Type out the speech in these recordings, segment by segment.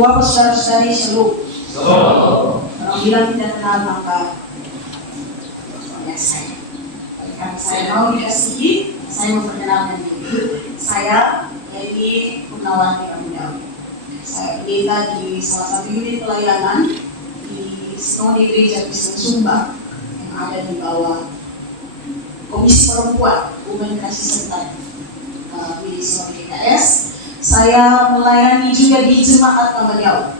Bapak saudara-saudari seluruh. Orang bilang tidak kenal maka ya saya. Karena saya mau dikasihi, saya memperkenalkan diri. Saya Eli Purnawati Amdawi. Saya pendeta di salah satu unit pelayanan di Sinode Gereja Kristen Sumba yang ada di bawah Komisi Perempuan Women Kasih Serta di Sinode GKS. Saya melayani juga di Jemaat Kamadiau.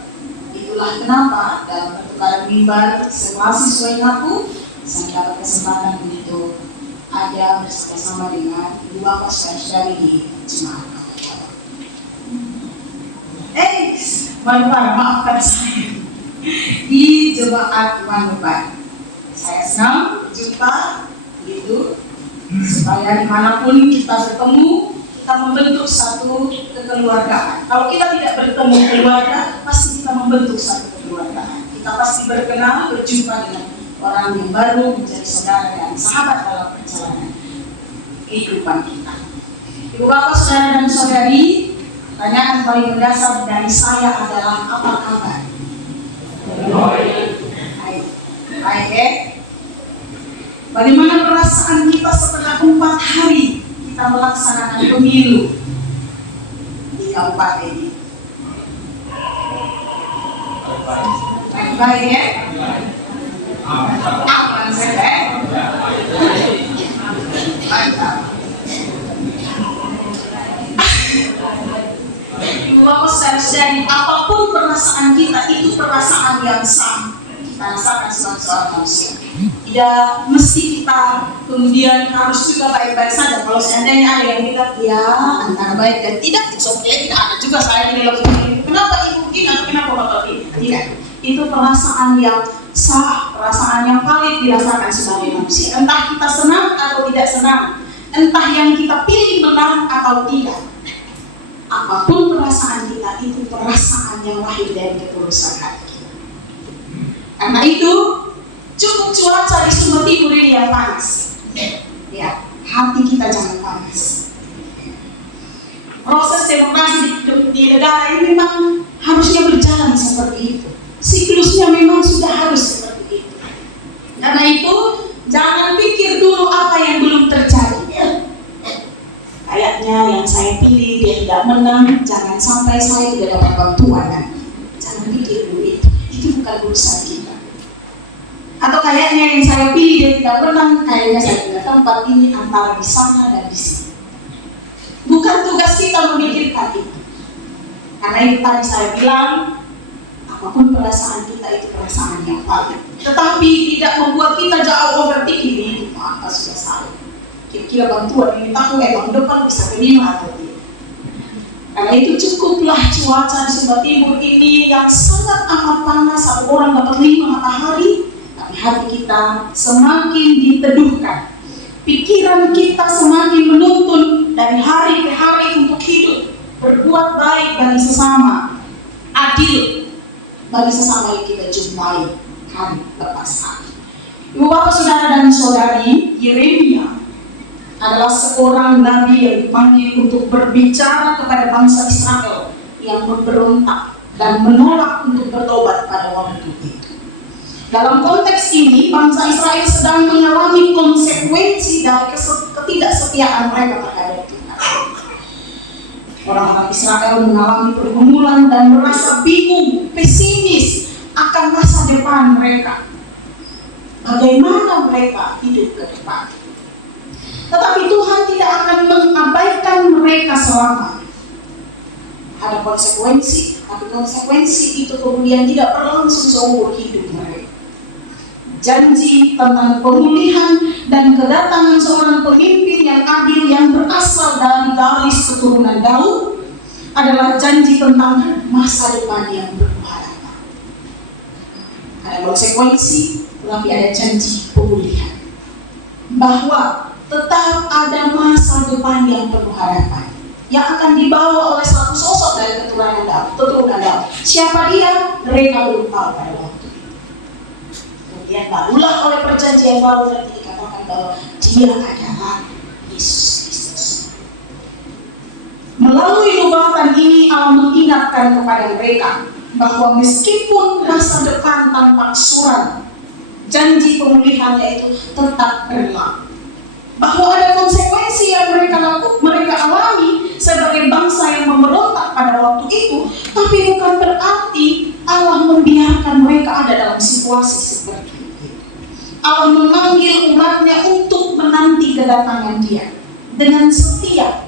Itulah kenapa dalam pertukaran mimbar mahasiswa yang aku saya dapat kesempatan untuk ada bersama-sama dengan ibu bapak saudara di Jemaat Kamadiau. Manupan, maafkan saya di Jemaat Manupan. Saya senang berjumpa gitu supaya dimanapun kita bertemu, kita membentuk satu kekeluargaan. Kalau kita tidak bertemu keluarga, pasti kita membentuk satu kekeluargaan. Kita pasti berkenal, berjumpa dengan orang yang baru, menjadi saudara dan sahabat dalam perjalanan kehidupan kita. Ibu bapak, saudara dan saudari, pertanyaan paling mendasar dari saya adalah apa kabar? Baik ya. Bagaimana perasaan kita setelah 4 hari kita melaksanakan pemilu di kabupaten ini? Baik ya? Aman saja. Mantap. Ibu bapak saudari, apapun perasaan kita itu perasaan yang sah. Kita rasakan sebagai seorang manusia. Tidak mesti kita kemudian harus juga baik-baik saja. Kalau seandainya ada yang bilang ya antara baik dan tidak, tidak ada juga saya ini loh. Kenapa ibu begini atau kenapa bapak begini? Tidak. Itu perasaan yang sah, perasaan yang valid dirasakan sebagai manusia. Entah kita senang atau tidak senang, entah yang kita pilih menang atau tidak. Apapun perasaan kita itu perasaan yang lahir dari ketulusan hati kita. Karena itu cukup cuaca di Sumba Timur ini yang panas. Ya, hati kita jangan panas. Proses demokrasi di negara ini memang harusnya berjalan seperti itu. Siklusnya memang sudah harus seperti itu. Karena itu jangan pikir dulu apa yang belum terjadi. Kayaknya yang saya pilih dia tidak menang, jangan sampai saya tidak dapat bantuan. Jangan pikir dulu itu. Itu bukan urusan kita. Atau kayaknya yang saya pilih dia tidak menang, kayaknya saya tidak tempat ini antara di sana dan di sini. Bukan tugas kita memikirkan itu. Karena itu tadi saya bilang, apapun perasaan kita itu perasaan yang valid. Tetapi tidak membuat kita jauh overthinking ini. Maka sudah salah. Kira-kira bantuan ini tahun depan bisa terima atau tidak. Karena itu cukuplah cuaca di Sumba Timur ini yang sangat amat panas, satu orang dapat 5 matahari. Hati kita semakin diteduhkan, pikiran kita semakin menuntun dari hari ke hari untuk hidup, berbuat baik bagi sesama, adil bagi sesama yang kita jumpai hari lepas hari. Ibu bapak saudara dan saudari, Yeremia adalah seorang nabi yang dipanggil untuk berbicara kepada bangsa Israel yang memberontak dan menolak untuk bertobat pada waktu itu. Dalam konteks ini, bangsa Israel sedang mengalami konsekuensi dari ketidaksetiaan mereka terhadap Tuhan. Orang-orang Israel mengalami pergumulan dan merasa bingung, pesimis akan masa depan mereka. Bagaimana mereka hidup ke depan? Tetapi Tuhan tidak akan mengabaikan mereka selamanya. Ada konsekuensi, tapi konsekuensi itu kemudian tidak berlangsung seumur hidup mereka. Janji tentang pemulihan dan kedatangan seorang pemimpin yang adil yang berasal dari garis keturunan Daud adalah janji tentang masa depan yang penuh harapan. Ada konsekuensi, tetapi ada janji pemulihan. Bahwa tetap ada masa depan yang penuh harapan yang akan dibawa oleh satu sosok dari keturunan Daud. Siapa dia? Mereka belum tahu pada waktu. Kemudian barulah oleh perjanjian baru nanti dikatakan bahwa dia adalah Yesus Kristus. Melalui nubatan ini Allah mengingatkan kepada mereka bahwa meskipun masa depan tampak suram, janji pemulihannya itu tetap berlaku. Bahwa ada konsekuensi yang mereka alami sebagai bangsa yang memberontak pada waktu itu, tapi bukan berarti Allah membiarkan mereka ada dalam situasi seperti itu. Allah memanggil umatnya untuk menanti kedatangan Dia dengan setia,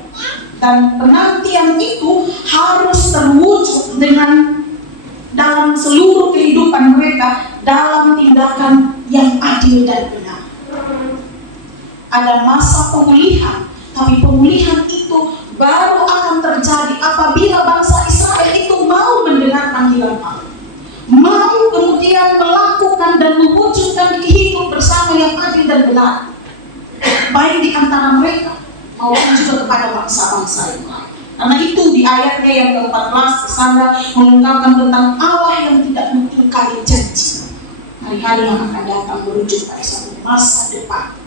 dan penantian itu harus terwujud dengan dalam seluruh kehidupan mereka dalam tindakan yang adil dan benar. Ada masa pemulihan, tapi pemulihan itu baru akan terjadi apabila bangsa Israel itu mau mendengar panggilan Allah, mau kemudian melakukan dan mewujudkan hidup bersama yang adil dan benar, baik di antara mereka maupun juga kepada bangsa-bangsa yang lain. Karena itu di ayatnya yang ke-14 kesana mengungkapkan tentang Allah yang tidak mengingkari janji. Hari-hari yang akan datang merujuk pada satu masa depan.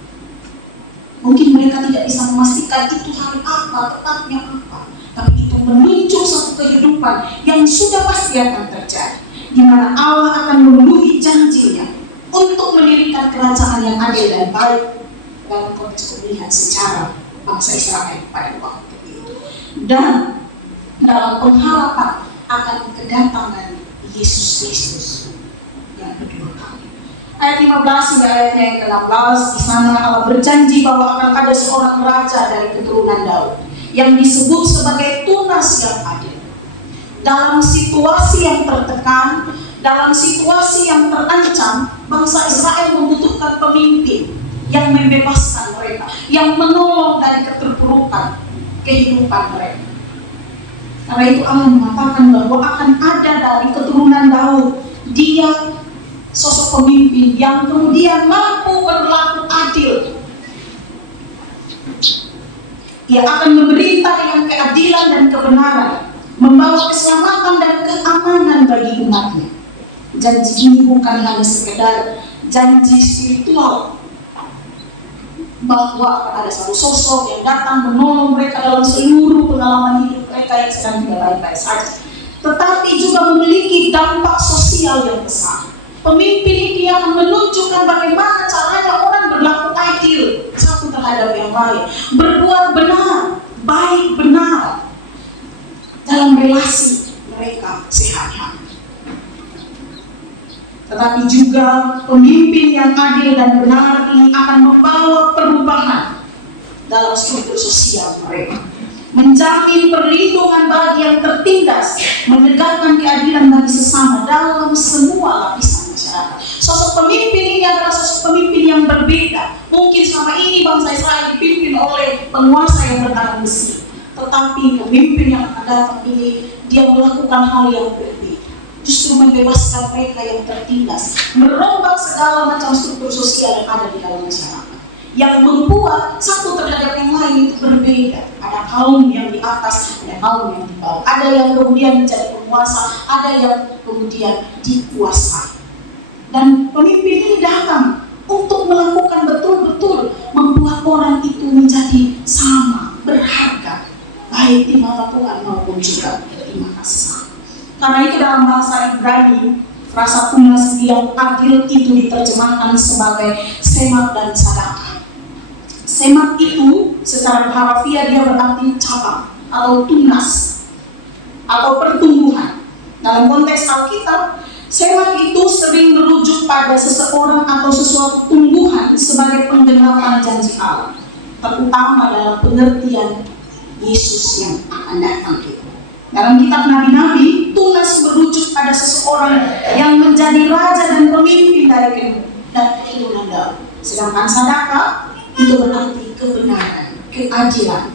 Mungkin mereka tidak bisa memastikan itu hari apa, tepatnya apa, tapi itu menunjuk satu kehidupan yang sudah pasti akan terjadi, di mana Allah akan memenuhi janjinya untuk mendirikan kerajaan yang adil dan baik dalam konteks pemulihan secara bangsa Israel pada waktu itu, dan dalam pengharapan akan kedatangan Yesus Kristus yang kedua kali. Ayat 15 hingga ayatnya yang ke-16, di sana Allah berjanji bahwa akan ada seorang raja dari keturunan Daud yang disebut sebagai tunas yang adil. Dalam situasi yang tertekan, dalam situasi yang terancam, bangsa Israel membutuhkan pemimpin yang membebaskan mereka, yang menolong dari keterpurukan kehidupan mereka. Karena itu Allah mengatakan bahwa akan ada dari keturunan Daud, Dia sosok pemimpin yang kemudian mampu berlaku adil. Ia akan memerintah dengan keadilan dan kebenaran, membawa keselamatan dan keamanan bagi umatnya. Janji ini bukan hanya sekedar janji spiritual, bahwa akan ada satu sosok yang datang menolong mereka dalam seluruh pengalaman hidup mereka yang sedang tidak baik-baik saja, tetapi juga memiliki dampak sosial yang besar. Pemimpin ini akan menunjukkan bagaimana caranya orang berlaku adil satu terhadap yang lain, berbuat benar, baik benar dalam relasi mereka sehari-hari. Tetapi juga pemimpin yang adil dan benar ini akan membawa perubahan dalam struktur sosial mereka, menjamin perlindungan bagi yang tertindas, menegakkan keadilan bagi sesama dalam semua lapisan masyarakat. Sosok pemimpin ini adalah sosok pemimpin yang berbeda. Mungkin selama ini bangsa Israel dipimpin oleh penguasa yang bertangan besi, tetapi pemimpin yang akan datang ini, dia melakukan hal yang berbeda, justru membebaskan mereka yang tertindas, merombak segala macam struktur sosial yang ada di dalam masyarakat, yang membuat satu terhadap yang lain itu berbeda. Ada kaum yang di atas, ada kaum yang di bawah, ada yang kemudian menjadi penguasa, ada yang kemudian dikuasai. Dan pemimpin ini datang untuk melakukan betul-betul membuat orang itu menjadi sama, berharga, baik di mata Tuhan maupun juga di mata sesama. Karena itu dalam bahasa Ibrani, frasa tunas yang adil itu diterjemahkan sebagai semak dan sadaqah. Semak itu secara harfiah dia berarti cabang atau tunas atau pertumbuhan. Dalam konteks Alkitab, semak itu sering merujuk pada seseorang atau sesuatu tumbuhan sebagai penggenapan janji Allah, terutama dalam pengertian Yesus yang akan datang itu. Dalam kitab Nabi-Nabi, tunas merujuk pada seseorang yang menjadi raja dan pemimpin dari keturunan Daud. Sedangkan sadaqah itu berarti kebenaran, keadilan,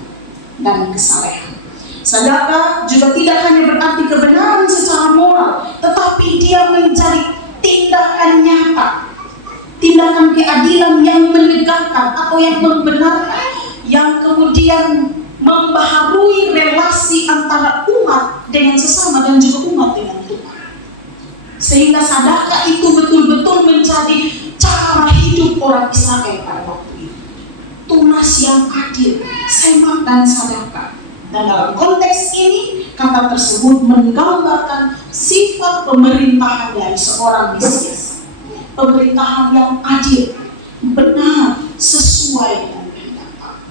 dan kesalehan. Sedekah juga tidak hanya berarti kebenaran secara moral, tetapi dia menjadi tindakan nyata, tindakan keadilan yang menegakkan atau yang membenarkan, yang kemudian membaharui relasi antara umat dengan sesama dan juga umat dengan Tuhan. Sehingga sedekah itu betul-betul menjadi cara hidup orang Israel pada waktu itu. Tunas yang adil, semak dan sedekah Dan dalam konteks ini, kata tersebut menggambarkan sifat pemerintahan dari seorang Mesias. Pemerintahan yang adil, benar, sesuai dengan kehendak Allah.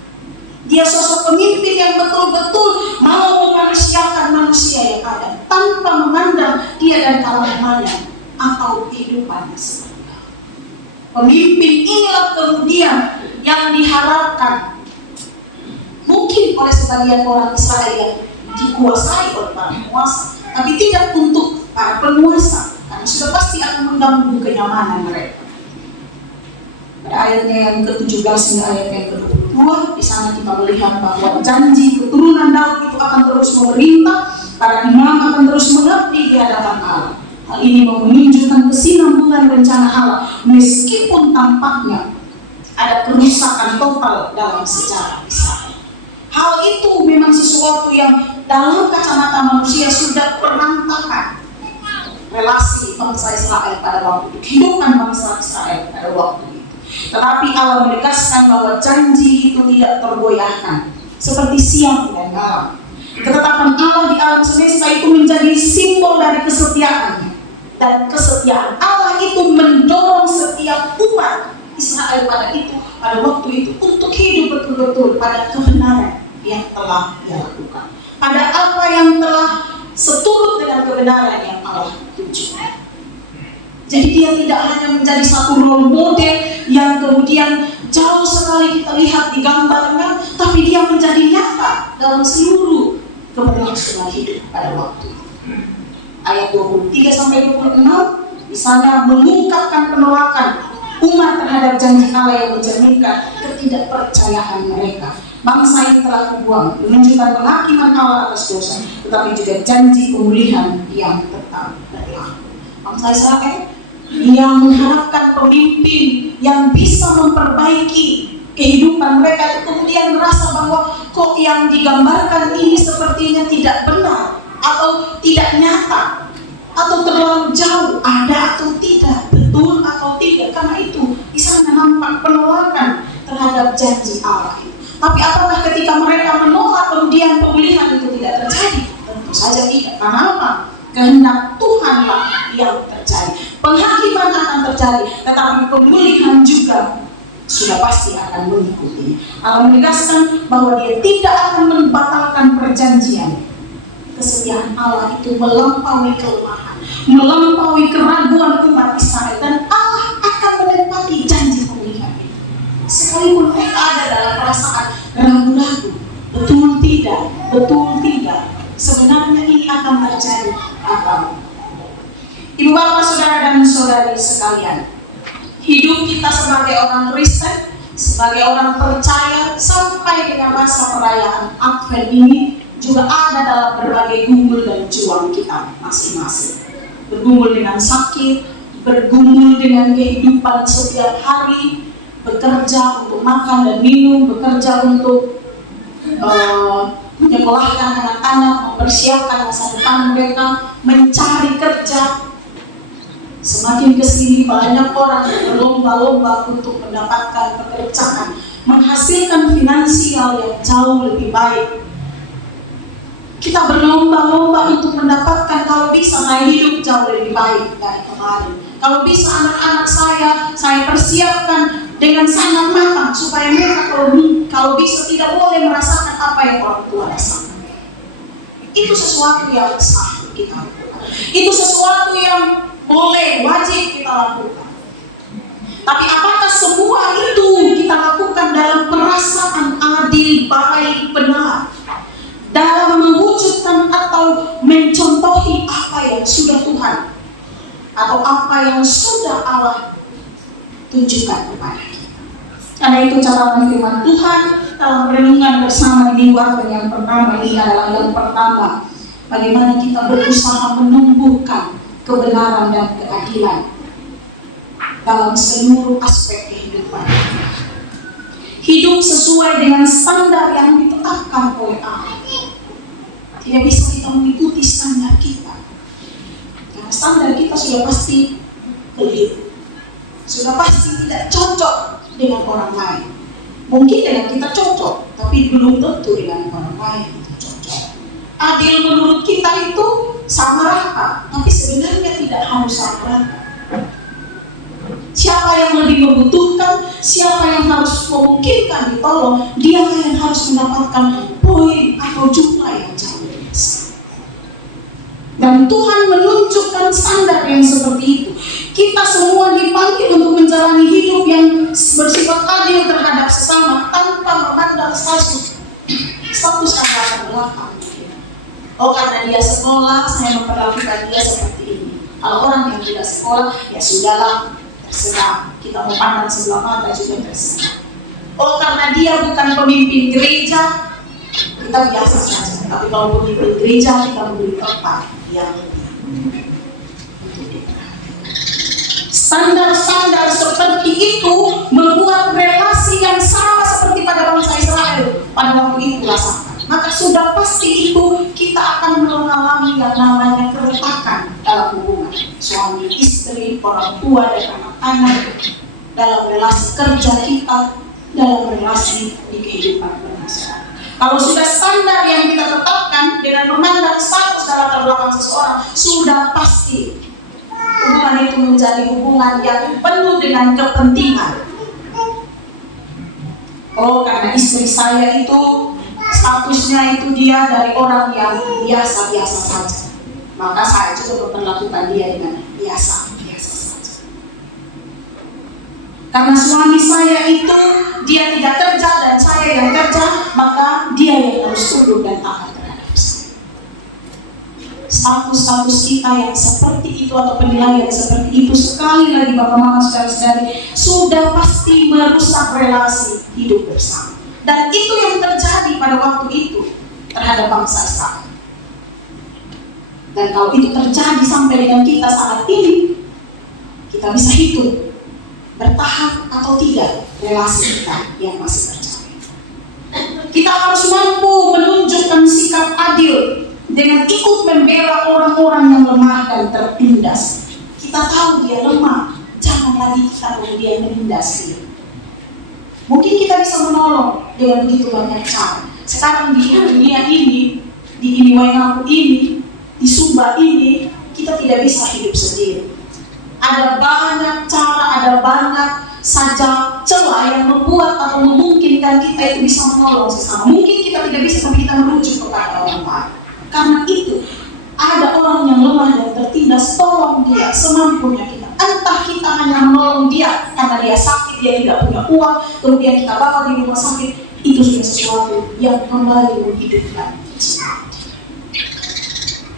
Dia sosok pemimpin yang betul-betul mau memanusiakan manusia yang ada, tanpa memandang dia dan kalangannya atau kehidupan seperti apa. Pemimpin inilah kemudian yang diharapkan mungkin oleh sebagian orang Israel yang dikuasai oleh para penguasa, tapi tidak untuk para penguasa, karena sudah pasti akan mengganggu kenyamanan mereka. Pada ayatnya yang ke-17 hingga ayat yang ke-22, di sana kita melihat bahwa janji keturunan Daud itu akan terus memerintah, para imam akan terus mengabdi di hadapan Allah. Hal ini menunjukkan kesinambungan rencana Allah, meskipun tampaknya ada kerusakan total dalam sejarah Israel. Hal itu memang sesuatu yang dalam kacamata manusia sudah berantakan relasi bangsa Israel pada waktu itu, kehidupan bangsa Israel pada waktu itu. Tetapi Allah menegaskan bahwa janji itu tidak tergoyahkan, seperti siang dan malam. Ketetapan Allah di alam semesta itu menjadi simbol dari kesetiaannya, dan kesetiaan Allah itu mendorong setiap umat Israel pada waktu itu untuk hidup betul-betul pada kebenaran yang telah dia lakukan, pada apa yang telah seturut dengan kebenaran yang Allah tunjukkan. Jadi dia tidak hanya menjadi satu role model yang kemudian jauh sekali kita lihat di gambarnya, tapi dia menjadi nyata dalam seluruh keberlangsungan hidup pada waktu itu. Ayat 23-26 di sana mengungkapkan penolakan umat terhadap janji Allah yang mencerminkan ketidakpercayaan mereka. Bangsa yang telah dibuang menunjukkan penghakiman Allah atas dosa, tetapi juga janji pemulihan yang tetap dari Allah. Bangsa Israel yang mengharapkan pemimpin yang bisa memperbaiki kehidupan mereka, itu kemudian merasa bahwa kok yang digambarkan ini sepertinya tidak benar, atau tidak nyata, atau terlalu jauh, ada atau tidak, betul atau tidak. Karena itu di sana nampak penolakan terhadap janji Allah itu. Tapi apakah ketika mereka menolak kemudian pemulihan itu tidak terjadi? Tentu saja tidak. Karena apa? Kehendak Tuhanlah yang terjadi. Penghakiman akan terjadi, tetapi pemulihan juga sudah pasti akan mengikutinya. Allah menegaskan bahwa dia tidak akan membatalkan perjanjian. Kesetiaan Allah itu melampaui kelemahan, melampaui keraguan umat Israel, dan Allah akan menepati janji pemulihan itu. Sekalipun mereka ada dalam perasaan ragu-ragu, betul tidak, sebenarnya ini akan terjadi apa? Ibu bapak, saudara dan saudari sekalian, hidup kita sebagai orang Kristen, sebagai orang percaya sampai dengan masa perayaan Advent ini juga ada dalam berbagai gumul dan juang kita masing-masing. Bergumul dengan sakit, bergumul dengan kehidupan setiap hari, bekerja untuk makan dan minum, bekerja untuk menyekolahkan anak-anak, mempersiapkan masa depan mereka, mencari kerja. Semakin kesini banyak orang yang berlomba-lomba untuk mendapatkan pekerjaan, menghasilkan finansial yang jauh lebih baik. Kita berlomba-lomba untuk mendapatkan, kalau bisa saya hidup jauh lebih baik dari kemarin. Kalau bisa anak-anak saya persiapkan dengan sangat matang supaya mereka kalau bisa tidak boleh merasakan apa yang orang tua rasakan. Itu sesuatu yang sah kita lakukan. Itu sesuatu yang boleh, wajib kita lakukan. Tapi apakah semua itu kita lakukan dalam perasaan adil, baik, benar, dalam mewujudkan atau mencontohi apa yang sudah Tuhan atau apa yang sudah Allah tunjukkan kepada kita? Karena itu catatan firman Tuhan dalam renungan bersama di minggu yang pertama ini adalah yang pertama, bagaimana kita berusaha menumbuhkan kebenaran dan keadilan dalam seluruh aspek kehidupan. Hidup sesuai dengan standar yang ditetapkan oleh Allah. Tidak bisa kita mengikuti standar kita, karena standar kita sudah pasti keliru, sudah pasti tidak cocok dengan orang lain. Mungkin dengan kita cocok, tapi belum tentu dengan orang lain itu cocok. Adil menurut kita itu sama rata, tapi sebenarnya tidak harus sama rata. Siapa yang lebih membutuhkan, siapa yang harus memungkinkan ditolong, dia yang harus mendapatkan poin atau jumlah yang jauh lebih besar. Dan Tuhan menunjukkan standar yang seperti itu. Kita semua dipanggil untuk menjalani hidup yang bersifat adil terhadap sesama tanpa memandang status dan latar belakang. Oh, karena dia sekolah, saya memperlakukan dia seperti ini. Kalau orang yang tidak sekolah, ya sudahlah, terserah. Kita mau pandang sebelah mata juga terserah. Oh, karena dia bukan pemimpin gereja, kita biasa saja. Tapi kalau pemimpin gereja, kita memberi tempat yang lebih. Standar-standar seperti itu membuat relasi yang sama seperti pada bangsa Israel pada waktu itu rasakan. Maka sudah pasti itu kita akan mengalami yang namanya keretakan dalam hubungan suami istri, orang tua dan anak-anak, dalam relasi kerja kita, dalam relasi di kehidupan bermasyarakat. Kalau sudah standar yang kita tetapkan dengan memandang status dan latar belakang seseorang, sudah pasti hubungan itu menjadi hubungan yang penuh dengan kepentingan. Oh, karena istri saya itu statusnya itu dia dari orang yang biasa-biasa saja, maka saya juga memperlakukan dia dengan biasa-biasa saja. Karena suami saya itu dia tidak kerja dan saya yang kerja, maka dia yang harus tunduk dan taat terhadap saya. Status-status kita yang seperti itu atau penilaian seperti itu, sekali lagi Bapak Mama saudara-saudari, sudah pasti merusak relasi hidup bersama. Dan itu yang terjadi pada waktu itu terhadap bangsa Israel. Dan kalau itu terjadi sampai dengan kita saat ini, kita bisa hitung bertahap atau tidak relasi kita yang masih terjadi. Kita harus mampu menunjukkan sikap adil dengan ikut membela orang-orang yang lemah dan tertindas. Kita tahu dia lemah, jangan lagi kita kemudian menindas dia. Mungkin kita bisa menolong dengan begitu banyak cara. Sekarang di dunia ini, di Waingapu ini, di Sumba ini, kita tidak bisa hidup sendiri. Ada banyak cara, ada banyak saja celah yang membuat atau memungkinkan kita itu bisa menolong sesama. Mungkin kita tidak bisa, tapi kita merujuk kepada orang lain. Karena itu, ada orang yang lemah dan tertindas, tolong dia semampunya kita. Entah kita hanya menolong dia karena dia sakit, dia tidak punya uang, kemudian kita bawa di rumah sakit, itu sudah sesuatu yang kembali menghidupkan.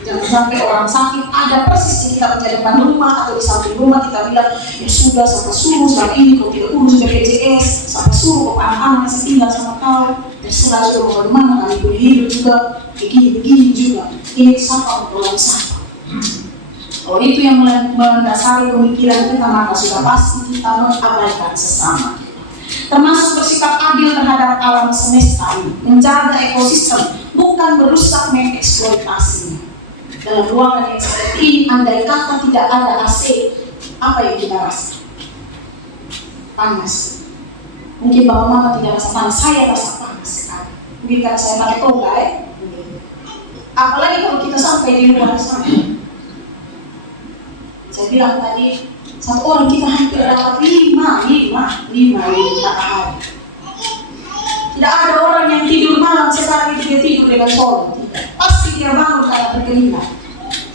Jangan sampai orang sakit ada persis di kita di depan rumah atau di samping rumah, kita bilang ya sudah, sampai suruh saat ini kau tidak urus BPJS, sampai suruh anak-anak masih tinggal sama kau, terserah suruh bagaimana kami punya hidup juga begini juga. Ini siapa untuk orang siapa? Oh, itu yang mendasari pemikiran kita, maka sudah pasti kita mengabaikan sesama. Termasuk bersikap adil terhadap alam semesta ini, menjaga ekosistem, bukan merusak mengeksploitasinya. Dalam ruangan yang seperti ini, andai kata tidak ada AC, apa yang kita rasa? Panas. Mungkin Bapak Mama tidak rasa panas, saya rasa panas sekali. Mungkin karena saya pakai toga ya. Apalagi kalau kita sampai di luar sana. Saya bilang tadi, satu orang kita hampir dapat lima matahari. Tidak ada orang yang tidur malam sekarang itu dia tidur dengan tolong. Tidak. Pasti dia bangun karena berkeringat.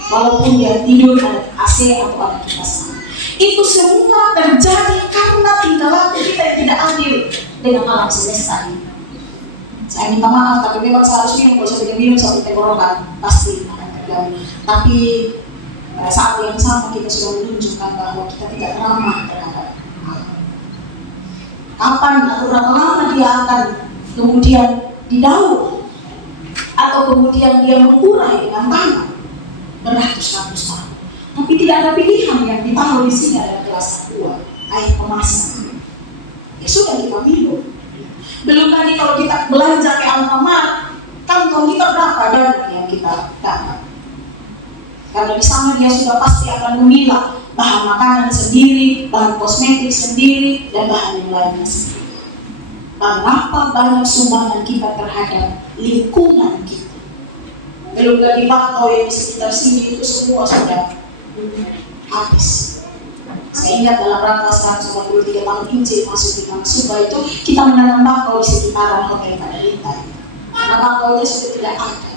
Walaupun dia tidur ada AC atau ada kipas angin. Itu semua terjadi karena tingkah laku kita yang tidak adil dengan alam semesta ini. Saya minta maaf, tapi memang seharusnya kalau saya minum sampai tenggorokan pasti akan terganggu. Tapi pada saat yang sama kita sudah menunjukkan bahwa kita tidak ramah terhadap alam. Kapan atau berapa lama dia akan kemudian didaur atau kemudian dia mengurai dengan tanah beratus-ratus tahun. Tapi tidak ada pilihan yang ditaruh di sini ada gelas aqua, air kemasan. Ya sudah kita minum. Belum lagi kalau kita belanja ke Alfamart, kantong kita berapa banyak yang kita dapat. Karena di sana dia sudah pasti akan memilah bahan makanan sendiri, bahan kosmetik sendiri, dan bahan yang lainnya sendiri. Berapa banyak sumbangan kita terhadap lingkungan kita. belum lagi bakau yang di sekitar sini itu semua sudah habis. Saya ingat dalam rangka 143 tahun Injil masuk di Mangsuba itu kita menanam bakau di sekitaran Hotel Madalita. Karena bakaunya sudah tidak ada.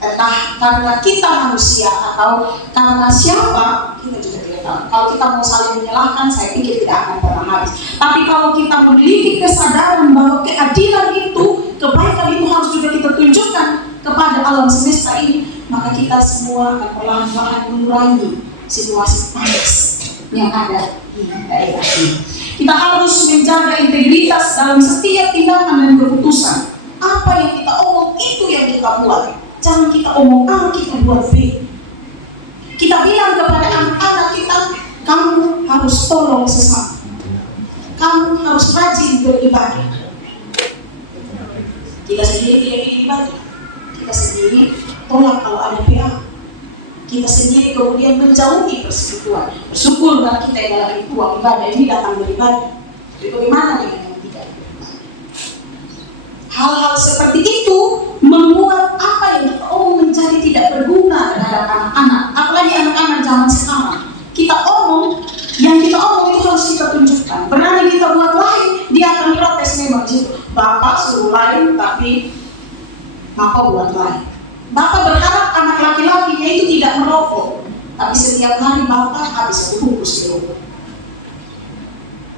Entah karena kita manusia atau karena siapa, kita juga tidak tahu. Kalau kita mau saling menyalahkan, saya pikir tidak akan pernah habis. Tapi kalau kita memiliki kesadaran bahwa keadilan itu, kebaikan itu harus juga kita tunjukkan kepada alam semesta ini, maka kita semua akan perlahan-lahan mengurangi situasi panas yang ada di daerah ini. Kita harus menjaga integritas dalam setiap tindakan dan keputusan. Apa yang kita omong itu yang kita buat. Jangan kita omong A, kita buat B. Kita bilang kepada anak-anak kita, kamu harus tolong sesama. Kamu harus rajin beribadah. Kita sendiri tidak beribadah. Kita sendiri tolak kalau ada PA. Kita sendiri kemudian menjauhi persekutuan. Bersyukur bahwa kita yang dalam ritual ibadah ini datang beribadah. Jadi bagaimana dengan yang tidak beribadah? Hal-hal seperti itu membuat apa yang kita omong menjadi tidak berguna terhadap anak-anak. Apalagi anak-anak zaman sekarang. Kita omong, yang kita omong itu harus kita tunjukkan. Berani kita buat lain, dia akan protes memang gitu. Bapak suruh lain, tapi Bapak buat lain. Bapak berharap anak laki-lakinya itu tidak merokok, tapi setiap hari Bapak habis satu bungkus rokok.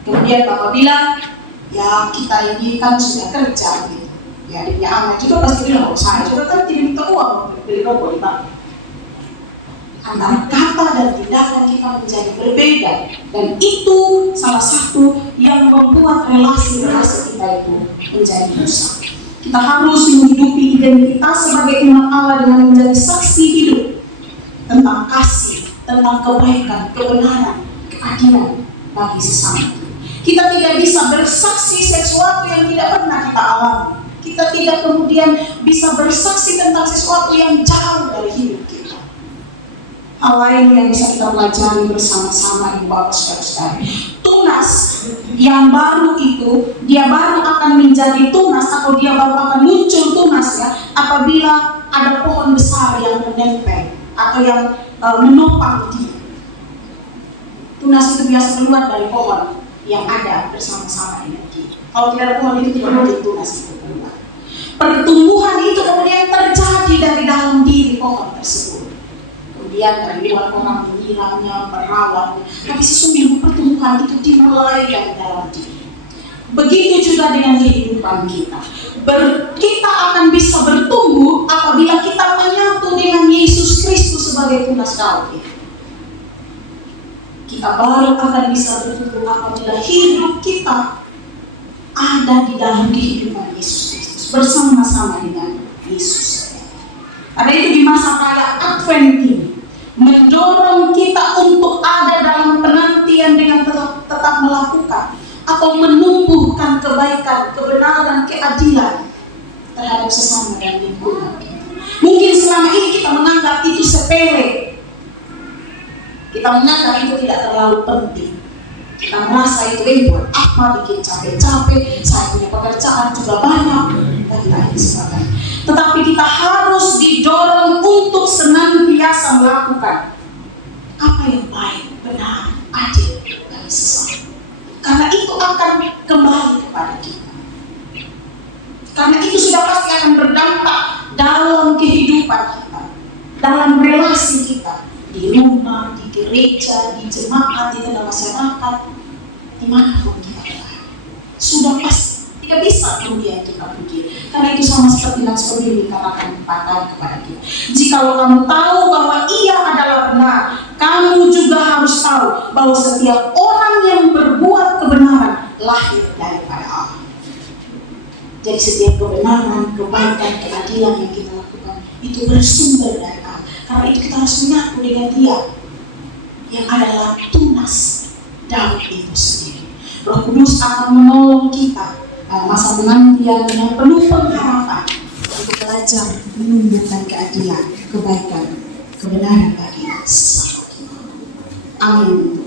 Kemudian Bapak bilang, ya kita ini kan sudah kerja gitu. Ya dia anak juga pasti bilang, saya juga kan tidak minta uang untuk beli rokok di Bapak. Antara kata dan tindakan kita menjadi berbeda, dan itu salah satu yang membuat relasi-relasi kita itu menjadi rusak. Kita harus menghidupi identitas sebagai umat Allah dengan menjadi saksi hidup tentang kasih, tentang kebaikan, kebenaran, keadilan bagi sesama. Kita tidak bisa bersaksi sesuatu yang tidak pernah kita alami. Kita tidak kemudian bisa bersaksi tentang sesuatu yang jauh dari hidup kita. Hal lain yang bisa kita pelajari bersama-sama Ibu Bapak Saudara-saudari, tunas yang baru itu, dia baru akan menjadi tunas atau dia baru akan muncul tunas ya apabila ada pohon besar yang menempel atau yang menopang dia. Tunas itu biasa keluar dari pohon yang ada bersama-sama dengan dia. Kalau tidak ada pohon itu tidak mungkin tunas itu keluar. Pertumbuhan itu kemudian terjadi dari dalam diri pohon tersebut. Kemudian dari luar orang menyiramnya, merawatnya, tapi sesungguhnya pertumbuhan itu dimulai dari dalam diri. Begitu juga dengan kehidupan kita. Kita akan bisa bertumbuh apabila kita menyatu dengan Yesus Kristus sebagai tunas daun. Kita baru akan bisa bertumbuh apabila hidup kita ada di dalam kehidupan Yesus Kristus bersama-sama dengan Yesus. Karena itu di masa raya Advent ini mendorong kita untuk ada dalam penantian dengan tetap melakukan atau menumbuhkan kebaikan, kebenaran, keadilan terhadap sesama dan lingkungan. Mungkin selama ini kita menganggap itu sepele, kita menganggap itu tidak terlalu penting. Kita merasa itu buat apa, bikin capek-capek, saya punya pekerjaan juga banyak dan lain sebagainya. Tetapi kita harus didorong untuk senantiasa melakukan apa yang baik, benar, adil dan sesama. Karena itu akan kembali kepada kita. Karena itu sudah pasti akan berdampak dalam kehidupan kita, dalam relasi kita, di rumah, di gereja, di jemaat, di tengah masyarakat, dimanapun kita berada. Sudah pasti. Tidak bisa kemudian kita pikir. Karena itu sama seperti yang sebelum dikatakan kepada kita. Jikalau kamu tahu bahwa ia adalah benar, kamu juga harus tahu bahwa setiap orang yang berbuat kebenaran lahir daripada Allah. Jadi setiap kebenaran, kebaikan, keadilan yang kita lakukan itu bersumber dari Allah. Karena itu kita harus menyatu dengan Dia yang adalah tunas Daud itu sendiri. Roh Kudus akan menolong kita masa penantian yang penuh pengharapan untuk belajar menumbuhkan keadilan, kebaikan, kebenaran bagi sesama kita. Amin.